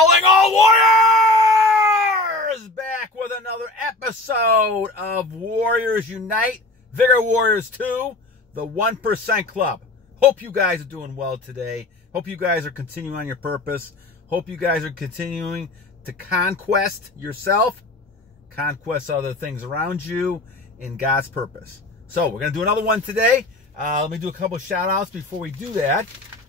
Calling all warriors! Back with another episode of Warriors Unite, Vigor Warriors 2, the 1% Club. Hope you guys are doing well today. Hope you guys are continuing on your purpose. Hope you guys are continuing to conquest yourself, conquest other things around you in God's purpose. So we're going to do another one today. Let me do a couple of shout outs before we do that.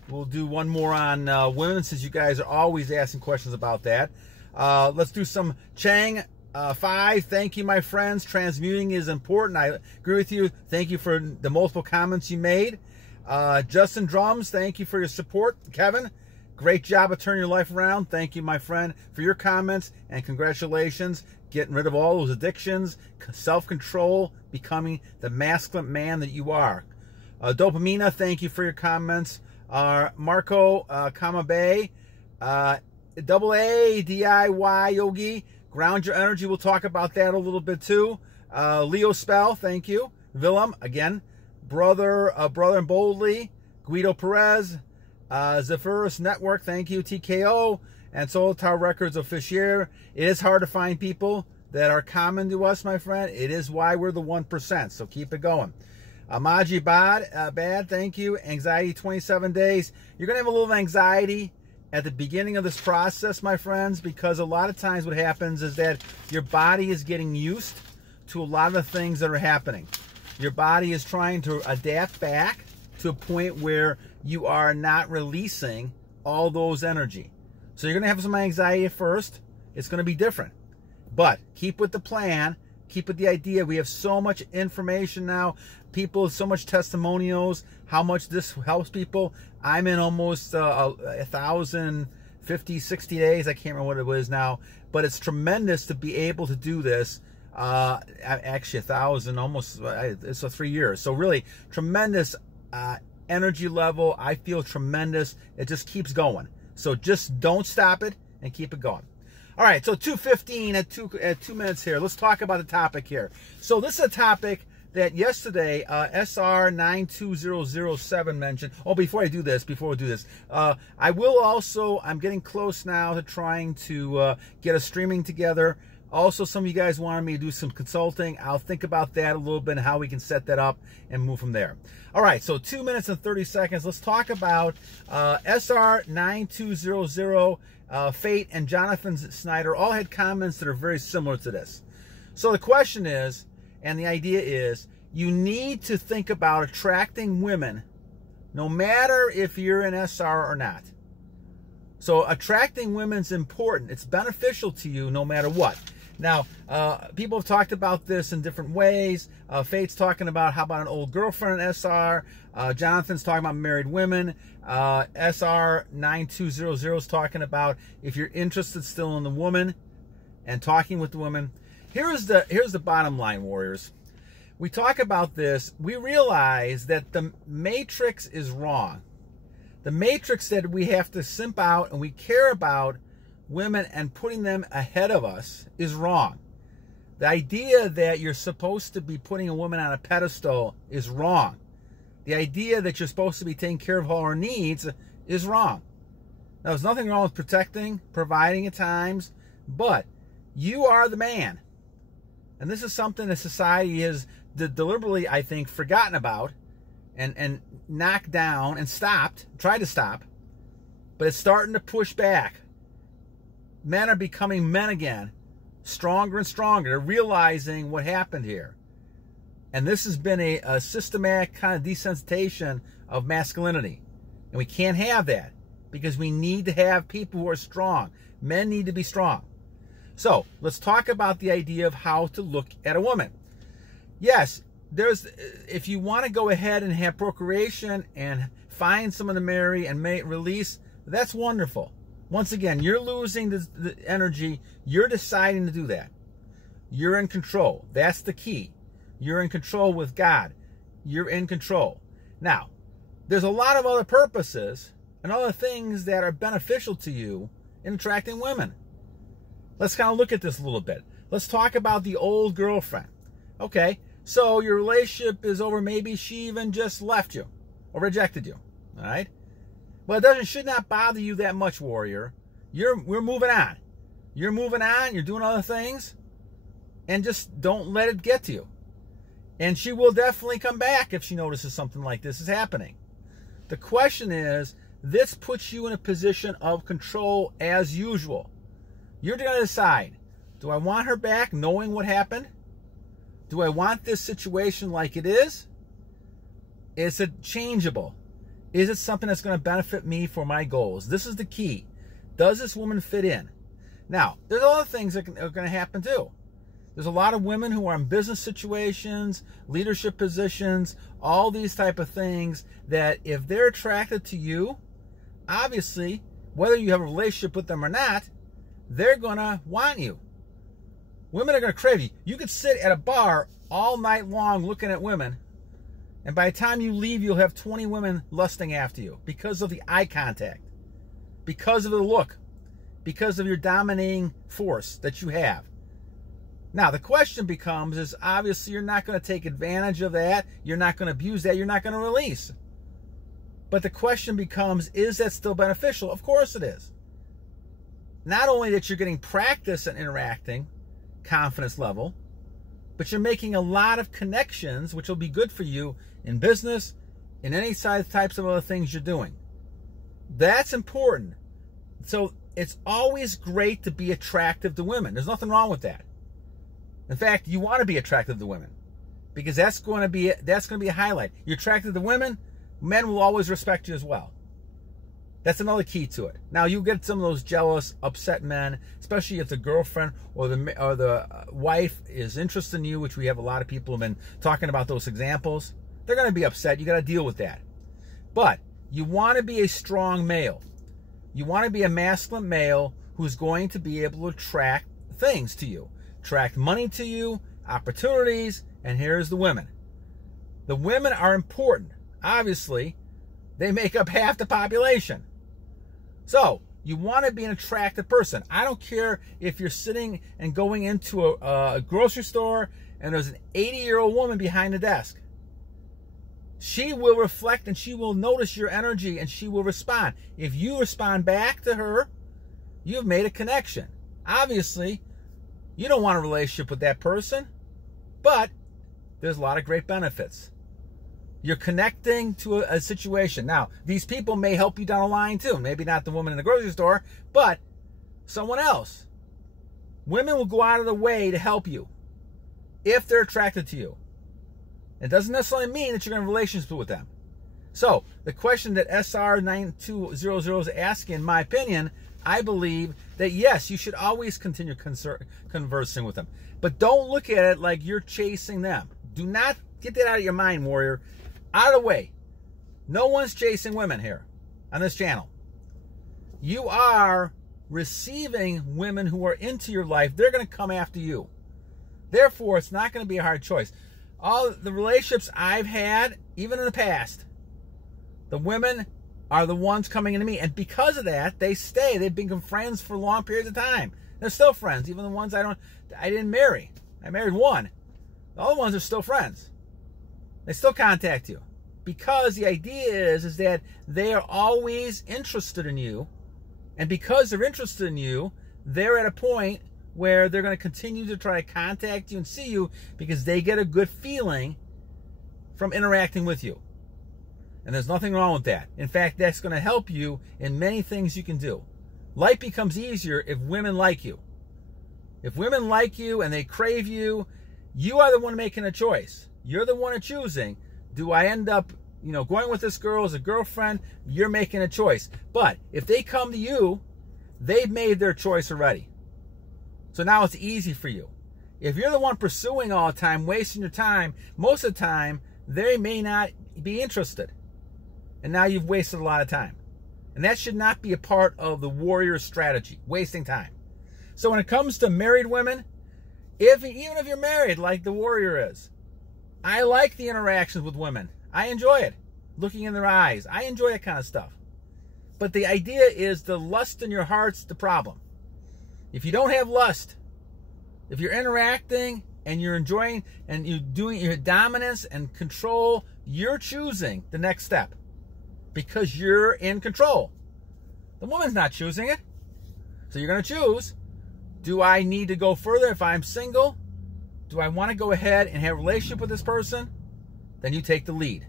We'll do one more on women, since you guys are always asking questions about that. Let's do some Cheng V. Thank you, my friends. Transmuting is important. I agree with you. Thank you for the multiple comments you made. Justndrvms, thank you for your support. Kevin, great job of turning your life around. Thank you, my friend, for your comments, and congratulations. Getting rid of all those addictions, self-control, becoming the masculine man that you are. Dopamina, thank you for your comments. Moroc Kamal, aadiyogi, ground your energy. We'll talk about that a little bit too. Leo Spell, thank you. Villem, again, brother and boldly. Guido Perez, Zesphirous Network, thank you. TKO and Soulitaire Records Officiel. It is hard to find people that are common to us, my friend. It is why we're the 1%. So keep it going. Maji Bad, thank you. Anxiety 27 days. You're going to have a little anxiety at the beginning of this process, my friends, because a lot of times what happens is that your body is getting used to a lot of the things that are happening. Your body is trying to adapt back to a point where you are not releasing all those energy. So you're going to have some anxiety at first. It's going to be different. But keep with the plan. Keep with the idea. We have so much information now. People, so much testimonials, how much this helps people. I'm in almost 1,050, 60 days. I can't remember what it was now. But it's tremendous to be able to do this. Actually, 1,000, almost, it's 3 years. So really, tremendous energy level. I feel tremendous. It just keeps going. So just don't stop it and keep it going. All right, so 2:15 at 2 minutes here. Let's talk about the topic here. So this is a topic that yesterday SR92007 mentioned. Oh, before we do this, I will also, I'm getting close now to trying to get a streaming together. Also, some of you guys wanted me to do some consulting. I'll think about that a little bit and how we can set that up and move from there. All right, so 2 minutes and 30 seconds. Let's talk about SR9200. Fait and Jonathan Snyder all had comments that are very similar to this. So the question is, and the idea is, you need to think about attracting women no matter if you're an SR or not. So attracting women's important. It's beneficial to you no matter what. Now, people have talked about this in different ways. Fate's talking about how about an old girlfriend in SR. Jonathan's talking about married women. SR9200 is talking about if you're interested still in the woman and talking with the woman. Here's the bottom line, warriors. We talk about this. We realize that the matrix is wrong. The matrix that we have to simp out and we care about women and putting them ahead of us is wrong. The idea that you're supposed to be putting a woman on a pedestal is wrong. The idea that you're supposed to be taking care of all her needs is wrong. Now, there's nothing wrong with protecting, providing at times, but you are the man. And this is something that society has deliberately, I think, forgotten about and knocked down and stopped, tried to stop, but it's starting to push back. Men are becoming men again, stronger and stronger. They're realizing what happened here. And this has been a systematic kind of desensitization of masculinity. And we can't have that because we need to have people who are strong. Men need to be strong. So let's talk about the idea of how to look at a woman. Yes, if you want to go ahead and have procreation and find someone to marry and release, that's wonderful. Once again, you're losing the energy. You're deciding to do that. You're in control. That's the key. You're in control with God. You're in control. Now, there's a lot of other purposes and other things that are beneficial to you in attracting women. Let's kind of look at this a little bit. Let's talk about the old girlfriend. Okay, so your relationship is over. Maybe she even just left you or rejected you. All right? But it should not bother you that much, warrior. we're moving on. You're moving on, you're doing other things, and just don't let it get to you. And she will definitely come back if she notices something like this is happening. The question is, this puts you in a position of control as usual. You're going to decide, do I want her back knowing what happened? Do I want this situation like it is? Is it changeable? Is it something that's going to benefit me for my goals? This is the key. Does this woman fit in? Now, there's other things that are going to happen too. There's a lot of women who are in business situations, leadership positions, all these type of things that if they're attracted to you, obviously, whether you have a relationship with them or not, they're going to want you. Women are going to crave you. You could sit at a bar all night long looking at women, and by the time you leave, you'll have 20 women lusting after you because of the eye contact, because of the look, because of your dominating force that you have. Now, the question becomes is obviously you're not going to take advantage of that. You're not going to abuse that. You're not going to release. But the question becomes, is that still beneficial? Of course it is. Not only that you're getting practice at interacting, confidence level, but you're making a lot of connections, which will be good for you in business, in any types of other things you're doing. That's important. So it's always great to be attractive to women. There's nothing wrong with that. In fact, you want to be attractive to women because that's going to be a highlight. You're attracted to women, men will always respect you as well. That's another key to it. Now, you get some of those jealous, upset men, especially if the girlfriend or the wife is interested in you, which we have a lot of people have been talking about those examples. They're going to be upset. You got to deal with that. But you want to be a strong male. You want to be a masculine male who's going to be able to attract things to you. Attract money to you, opportunities, and here's the women. The women are important. Obviously, they make up half the population. So, you want to be an attractive person. I don't care if you're sitting and going into a grocery store and there's an 80-year-old woman behind the desk. She will reflect and she will notice your energy and she will respond. If you respond back to her, you've made a connection. Obviously, you don't want a relationship with that person, but there's a lot of great benefits. You're connecting to a situation. Now, these people may help you down the line too. Maybe not the woman in the grocery store, but someone else. Women will go out of the way to help you if they're attracted to you. It doesn't necessarily mean that you're going to have a relationship with them. So, the question that SR9200 is asking, in my opinion, I believe that yes, you should always continue conversing with them. But don't look at it like you're chasing them. Do not get that out of your mind, warrior. Out of the way. No one's chasing women here on this channel. You are receiving women who are into your life. They're going to come after you. Therefore, it's not going to be a hard choice. All the relationships I've had, even in the past, the women are the ones coming into me. And because of that, they stay. They've been friends for long periods of time. They're still friends, even the ones I didn't marry. I married one. The other ones are still friends. They still contact you. Because the idea is that they are always interested in you. And because they're interested in you, they're at a point where they're going to continue to try to contact you and see you because they get a good feeling from interacting with you. And there's nothing wrong with that. In fact, that's going to help you in many things you can do. Life becomes easier if women like you. If women like you and they crave you, you are the one making a choice. You're the one choosing. Do I end up, going with this girl as a girlfriend? You're making a choice. But if they come to you, they've made their choice already. So now it's easy for you. If you're the one pursuing all the time, wasting your time, most of the time, they may not be interested. And now you've wasted a lot of time. And that should not be a part of the warrior strategy, wasting time. So when it comes to married women, even if you're married like the warrior is, I like the interactions with women. I enjoy it. Looking in their eyes. I enjoy that kind of stuff. But the idea is the lust in your heart's the problem. If you don't have lust, if you're interacting and you're enjoying and you're doing your dominance and control, you're choosing the next step because you're in control. The woman's not choosing it. So you're going to choose, do I need to go further if I'm single? Do I want to go ahead and have a relationship with this person? Then you take the lead.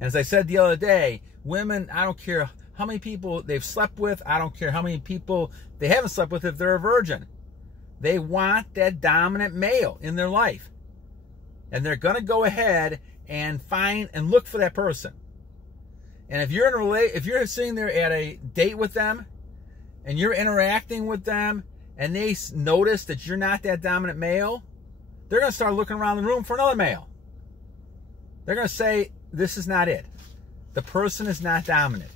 And as I said the other day, women, I don't care how many people they've slept with. I don't care how many people they haven't slept with if they're a virgin. They want that dominant male in their life. And they're going to go ahead and find and look for that person. And if you're if you're sitting there at a date with them and you're interacting with them and they notice that you're not that dominant male, they're going to start looking around the room for another male. They're going to say, this is not it. The person is not dominant.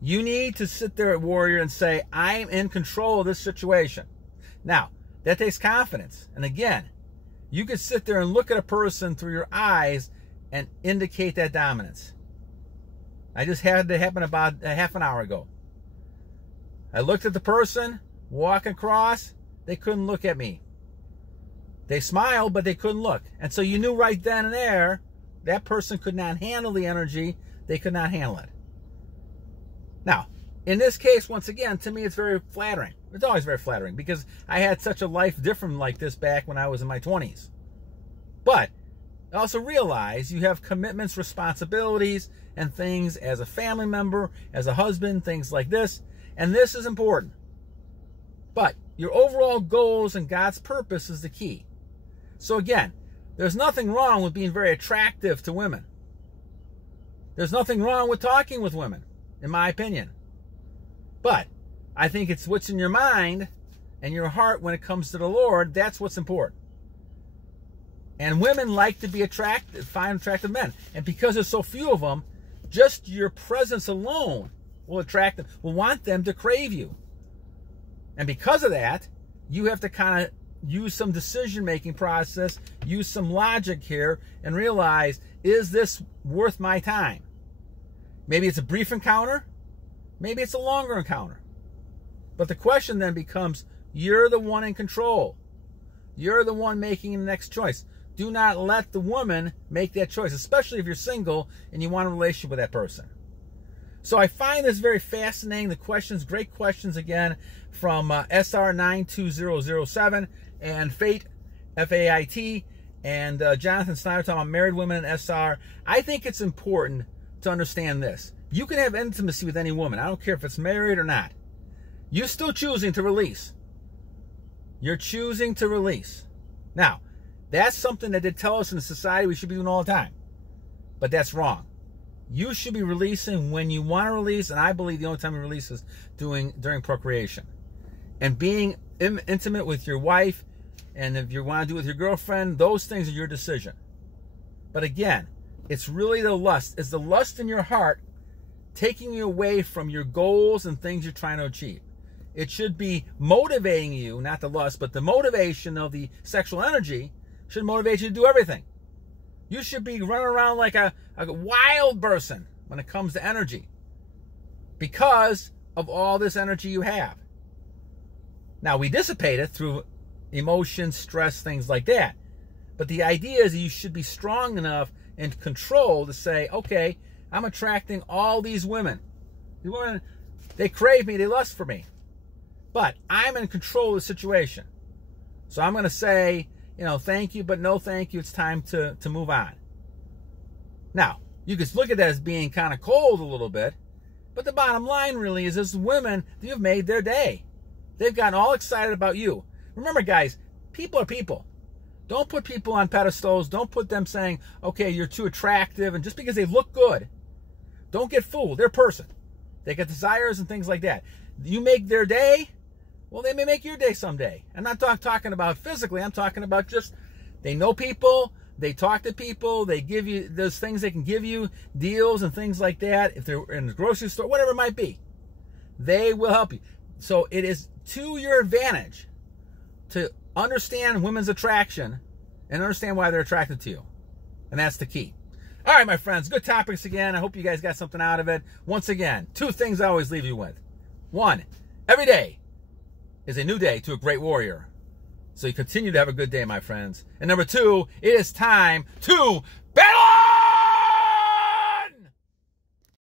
You need to sit there at Warrior and say, I am in control of this situation. Now, that takes confidence. And again, you could sit there and look at a person through your eyes and indicate that dominance. I just had it happen about a half an hour ago. I looked at the person walking across. They couldn't look at me. They smiled, but they couldn't look. And so you knew right then and there, that person could not handle the energy. They could not handle it. Now, in this case, once again, to me, it's very flattering. It's always very flattering because I had such a life different like this back when I was in my 20s. But also realize you have commitments, responsibilities, and things as a family member, as a husband, things like this. And this is important. But your overall goals and God's purpose is the key. So again, there's nothing wrong with being very attractive to women. There's nothing wrong with talking with women, in my opinion. But I think it's what's in your mind and your heart when it comes to the Lord. That's what's important. And women like to be attractive, find attractive men. And because there's so few of them, just your presence alone will attract them, will want them to crave you. And because of that, you have to kind of use some decision-making process, use some logic here, and realize, is this worth my time? Maybe it's a brief encounter. Maybe it's a longer encounter. But the question then becomes, you're the one in control. You're the one making the next choice. Do not let the woman make that choice, especially if you're single and you want a relationship with that person. So I find this very fascinating. The questions, great questions again from SR92007 and Fait, F-A-I-T, and Jonathan Snyder talking about married women and SR. I think it's important to understand this. You can have intimacy with any woman. I don't care if it's married or not. You're still choosing to release. You're choosing to release. Now, that's something that they tell us in society we should be doing all the time. But that's wrong. You should be releasing when you want to release, and I believe the only time you release is during procreation. And being intimate with your wife, and if you want to do it with your girlfriend, those things are your decision. But again, it's really the lust. It's the lust in your heart taking you away from your goals and things you're trying to achieve. It should be motivating you, not the lust, but the motivation of the sexual energy should motivate you to do everything. You should be running around like a wild person when it comes to energy because of all this energy you have. Now, we dissipate it through emotions, stress, things like that. But the idea is that you should be strong enough and control to say, okay, I'm attracting all these women. These women, they crave me, they lust for me. But I'm in control of the situation. So I'm going to say, you know, thank you, but no thank you. It's time to move on. Now, you could look at that as being kind of cold a little bit, but the bottom line really is this women, you've made their day. They've gotten all excited about you. Remember, guys, people are people. Don't put people on pedestals. Don't put them saying, okay, you're too attractive, and just because they look good, don't get fooled. They're a person. They got desires and things like that. You make their day, well, they may make your day someday. I'm not talking about physically. I'm talking about just they know people, they talk to people, they give you those things, they can give you deals and things like that. If they're in the grocery store, whatever it might be, they will help you. So it is to your advantage to understand women's attraction and understand why they're attracted to you. And that's the key. All right, my friends, good topics again. I hope you guys got something out of it. Once again, 2 things I always leave you with. 1, every day is a new day to a great warrior. So you continue to have a good day, my friends. And number 2, it is time to battle!